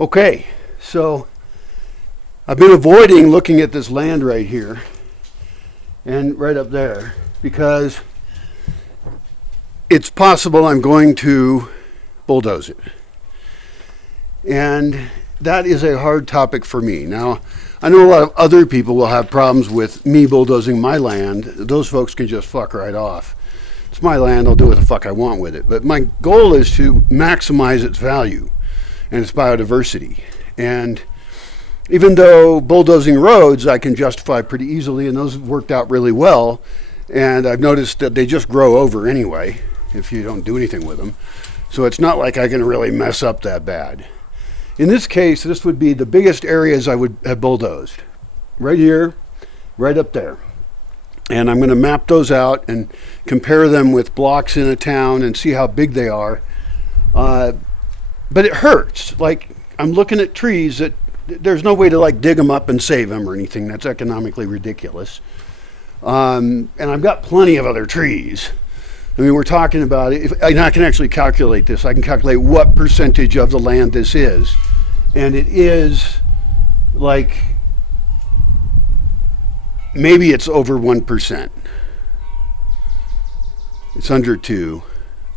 Okay, so I've been avoiding looking at this land right here and right up there because it's possible I'm going to bulldoze it. And that is a hard topic for me. Now, I know a lot of other people will have problems with me bulldozing my land. Those folks can just fuck right off. It's my land, I'll do what the fuck I want with it. But my goal is to maximize its value and its biodiversity. And even though bulldozing roads I can justify pretty easily, and those have worked out really well, and I've noticed that they just grow over anyway if you don't do anything with them. So it's not like I can really mess up that bad. In this case, this would be the biggest areas I would have bulldozed. Right here, right up there. And I'm going to map those out and compare them with blocks in a town and see how big they are. But it hurts. Like, I'm looking at trees that there's no way to like dig them up and save them or anything. That's economically ridiculous. And I've got plenty of other trees. I mean, we're talking about it. I can actually calculate this. I can calculate what percentage of the land this is. And it is like, maybe it's over 1%. It's under 2.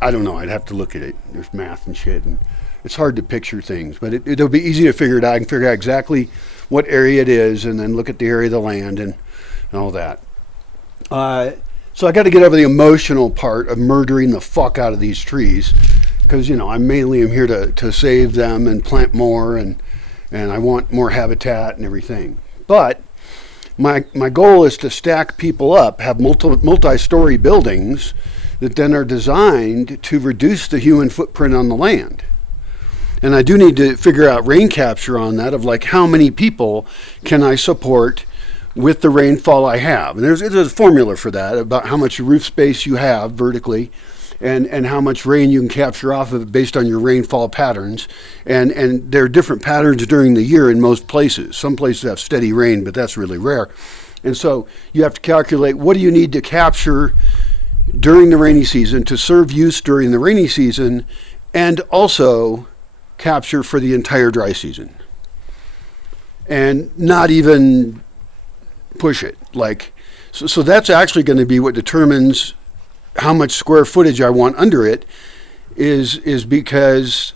I don't know. I'd have to look at it. There's math and shit. And it's hard to picture things, but it'll be easy to figure it out. I can figure out exactly what area it is and then look at the area of the land and all that. So I got to get over the emotional part of murdering the fuck out of these trees because, you know, I mainly am here to save them and plant more and I want more habitat and everything. But my goal is to stack people up, have multi-story buildings that then are designed to reduce the human footprint on the land. And I do need to figure out rain capture on that of like how many people can I support with the rainfall I have. And there's a formula for that about how much roof space you have vertically and how much rain you can capture off of it based on your rainfall patterns. And there are different patterns during the year in most places. Some places have steady rain, but that's really rare. And so you have to calculate what do you need to capture during the rainy season to serve use during the rainy season and also capture for the entire dry season. And not even push it. Like, so that's actually going to be what determines how much square footage I want under it is because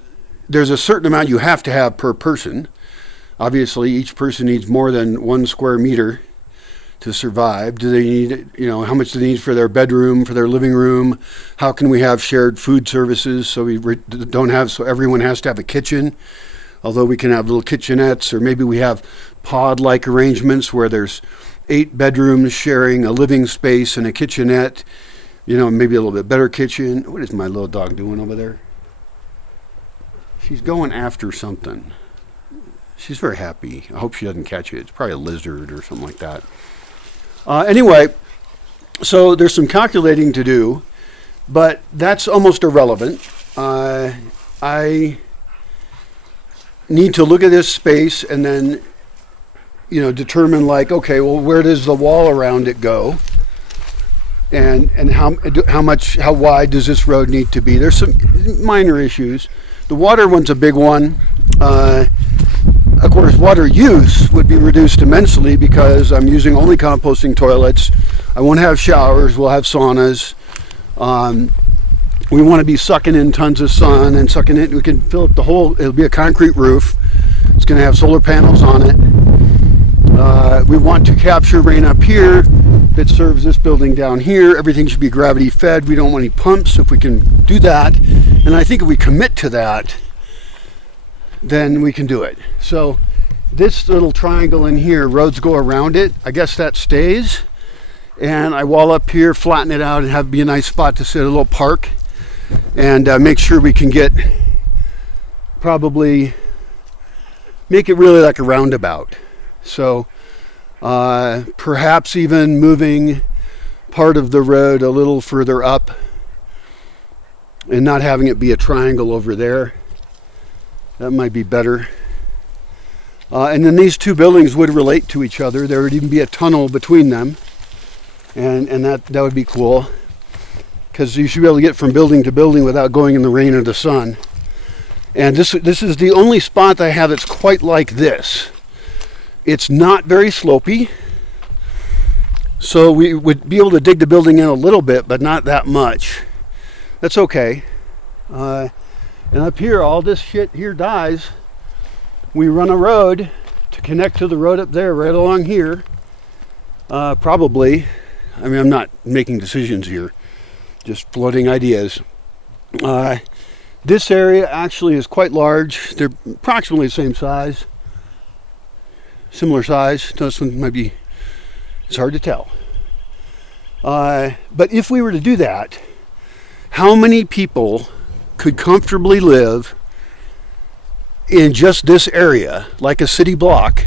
there's a certain amount you have to have per person. Obviously, each person needs more than 1 square meter to survive. Do they need, you know, how much do they need for their bedroom, for their living room? How can we have shared food services so we don't have, so everyone has to have a kitchen? Although we can have little kitchenettes, or maybe we have pod-like arrangements where there's 8 bedrooms sharing a living space and a kitchenette, you know, maybe a little bit better kitchen. What is my little dog doing over there? She's going after something. She's very happy. I hope she doesn't catch it. It's probably a lizard or something like that. Anyway, so there's some calculating to do, but that's almost irrelevant. I need to look at this space and then, you know, determine like, okay, well, where does the wall around it go? And how wide does this road need to be? There's some minor issues. The water one's a big one. Of course, water use would be reduced immensely because I'm using only composting toilets. I won't have showers. We'll have saunas. We want to be sucking in tons of sun and sucking it. We can fill up the whole. It'll be a concrete roof. It's going to have solar panels on it. We want to capture rain up here that serves this building down here. Everything should be gravity fed. We don't want any pumps. If we can do that, and I think if we commit to that, then we can do it. So this little triangle in here, roads go around it. I guess that stays. And I wall up here, flatten it out, and have it be a nice spot to sit, a little park. And make sure we can get, probably make it really like a roundabout. So perhaps even moving part of the road a little further up and not having it be a triangle over there. That might be better. And then these two buildings would relate to each other. There would even be a tunnel between them. And that would be cool. Because you should be able to get from building to building without going in the rain or the sun. And this is the only spot I have that's quite like this. It's not very slopey, so we would be able to dig the building in a little bit, but not that much. That's okay. And up here, all this shit here dies. We run a road to connect to the road up there, right along here. Probably. I mean, I'm not making decisions here, just floating ideas. This area actually is quite large. They're approximately the same size, similar size. This one might be, it's hard to tell. But if we were to do that, how many people could comfortably live in just this area, like a city block,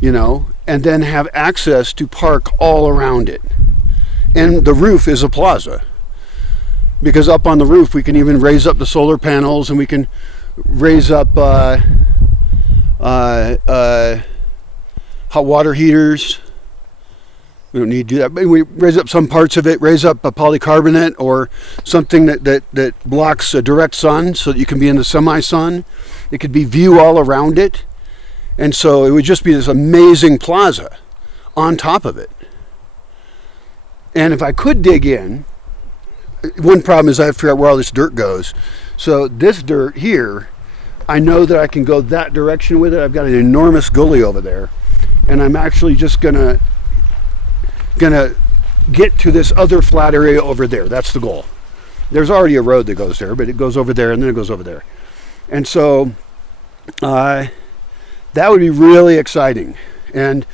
you know, and then have access to park all around it? And the roof is a plaza, because up on the roof we can even raise up the solar panels, and we can raise up hot water heaters. We don't need to do that, but we raise up some parts of it, raise up a polycarbonate or something that blocks a direct sun so that you can be in the semi-sun. It could be view all around it. And so it would just be this amazing plaza on top of it. And if I could dig in, one problem is I have to figure out where all this dirt goes. So this dirt here, I know that I can go that direction with it. I've got an enormous gully over there. And I'm actually just gonna get to this other flat area over there. That's the goal. There's already a road that goes there, but it goes over there and then it goes over there. And so that would be really exciting. And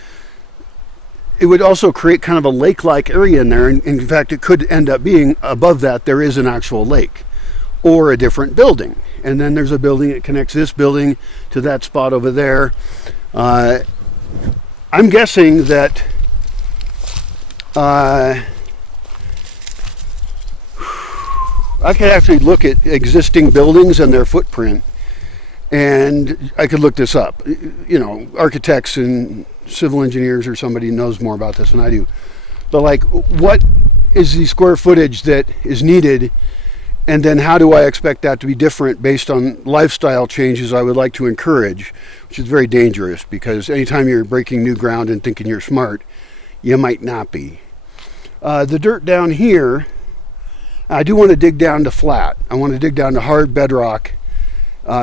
it would also create kind of a lake-like area in there. And in fact, it could end up being above that there is an actual lake or a different building. And then there's a building that connects this building to that spot over there. I'm guessing that I could actually look at existing buildings and their footprint, and I could look this up. You know, architects and civil engineers or somebody knows more about this than I do. But like, what is the square footage that is needed, and then how do I expect that to be different based on lifestyle changes I would like to encourage, which is very dangerous, because anytime you're breaking new ground and thinking you're smart, you might not be. The dirt down here, I do want to dig down to flat. I want to dig down to hard bedrock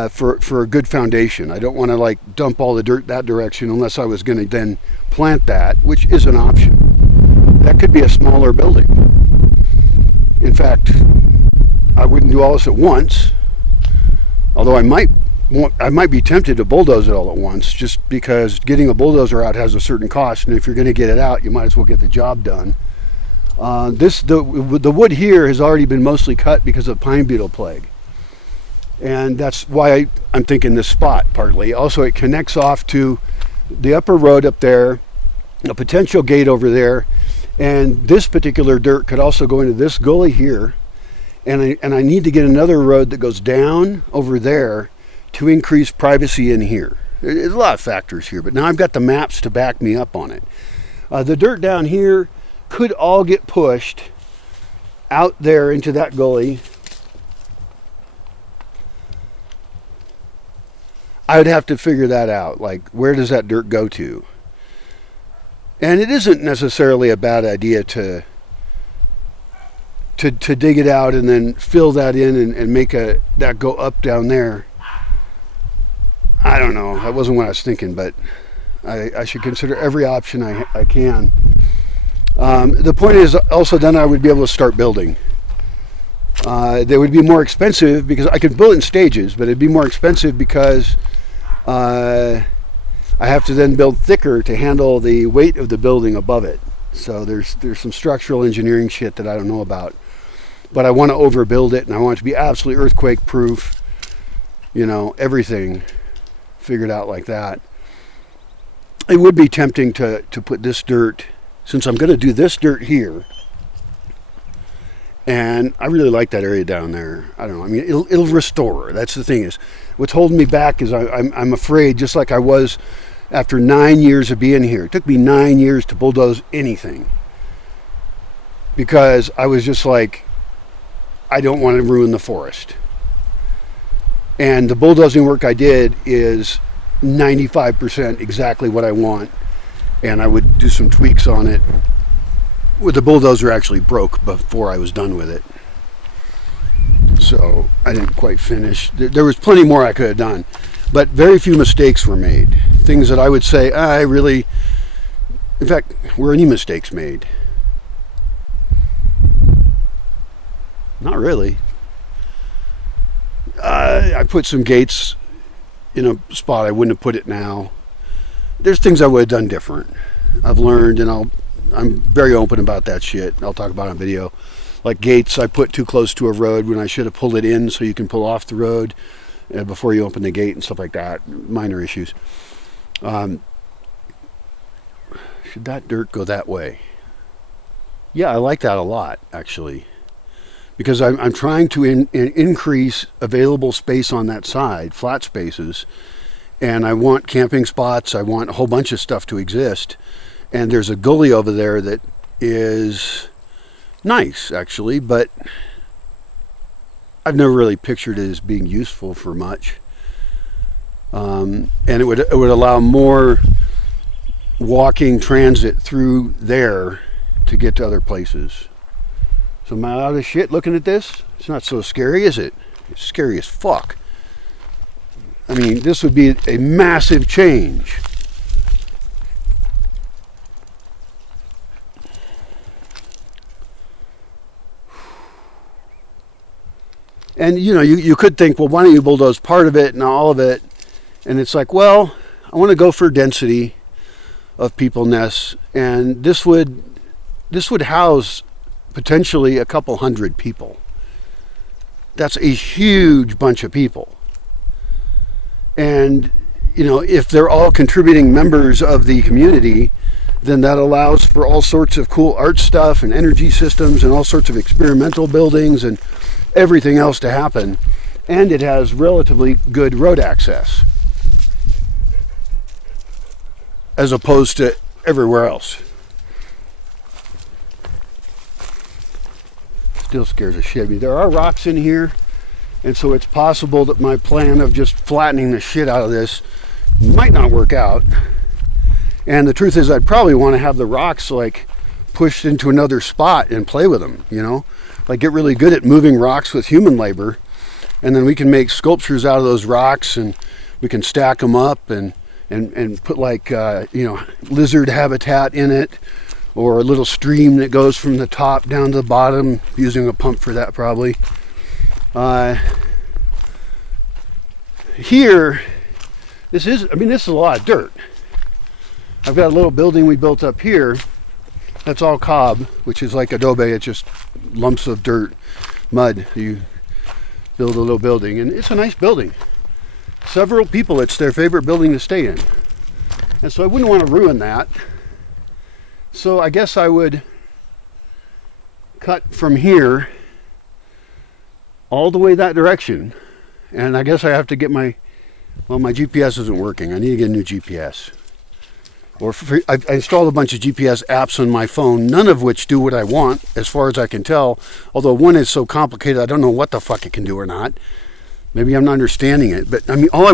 for a good foundation. I don't want to like dump all the dirt that direction unless I was going to then plant that, which is an option. That could be a smaller building. In fact, I wouldn't do all this at once, although I might be tempted to bulldoze it all at once, just because getting a bulldozer out has a certain cost, and if you're going to get it out, you might as well get the job done. The wood here has already been mostly cut because of pine beetle plague, and that's why I'm thinking this spot partly. Also, it connects off to the upper road up there, a potential gate over there, and this particular dirt could also go into this gully here, and I need to get another road that goes down over there to increase privacy in here. There's a lot of factors here, but now I've got the maps to back me up on it. The dirt down here could all get pushed out there into that gully. I would have to figure that out, like where does that dirt go to? And it isn't necessarily a bad idea to dig it out and then fill that in and make that go up down there. I don't know. That wasn't what I was thinking, but I should consider every option I can. The point is also then I would be able to start building. They would be more expensive because I could build it in stages, but it'd be more expensive because I have to then build thicker to handle the weight of the building above it. So there's some structural engineering shit that I don't know about. But I want to overbuild it, and I want it to be absolutely earthquake proof. You know, everything figured out like that. It would be tempting to put this dirt, since I'm going to do this dirt here, and I really like that area down there. I don't know. I mean, it'll restore. That's the thing is, what's holding me back is I'm afraid, just like I was after 9 years of being here. It took me 9 years to bulldoze anything because I was just like, I don't want to ruin the forest. And the bulldozing work I did is 95% exactly what I want. And I would do some tweaks on it. The bulldozer actually broke before I was done with it. So I didn't quite finish. There was plenty more I could have done. But very few mistakes were made. Things that I would say, in fact, were any mistakes made? Not really. I put some gates in a spot I wouldn't have put it now. There's things I would have done different. I've learned, and I'm very open about that shit. I'll talk about it on video. Like gates I put too close to a road when I should have pulled it in so you can pull off the road before you open the gate and stuff like that. Minor issues. Should that dirt go that way? Yeah, I like that a lot, actually. Because I'm trying to increase available space on that side, flat spaces. And I want camping spots. I want a whole bunch of stuff to exist. And there's a gully over there that is nice, actually, but I've never really pictured it as being useful for much. And it would allow more walking transit through there to get to other places. So am I out of shit looking at this? It's not so scary, is it? It's scary as fuck. I mean, this would be a massive change. And you could think, well, why don't you bulldoze part of it and all of it? And it's like, well, I want to go for density of people nests, and this would house potentially a couple hundred people. That's a huge bunch of people. And if they're all contributing members of the community, then that allows for all sorts of cool art stuff and energy systems and all sorts of experimental buildings and everything else to happen. And it has relatively good road access as opposed to everywhere else. Still scares the shit out of me. There are rocks in here, and so it's possible that my plan of just flattening the shit out of this might not work out. And the truth is, I'd probably want to have the rocks like pushed into another spot and play with them, like get really good at moving rocks with human labor, and then we can make sculptures out of those rocks, and we can stack them up and put like lizard habitat in it, or a little stream that goes from the top down to the bottom, using a pump for that probably. Here, this is a lot of dirt. I've got a little building we built up here. That's all cob, which is like adobe. It's just lumps of dirt, mud. You build a little building, and it's a nice building. Several people, it's their favorite building to stay in. And so I wouldn't want to ruin that. So I guess I would cut from here all the way that direction. And I guess I have to get my GPS isn't working. I need to get a new GPS. I installed a bunch of GPS apps on my phone, none of which do what I want, as far as I can tell. Although one is so complicated, I don't know what the fuck it can do or not. Maybe I'm not understanding it. But I mean, all I want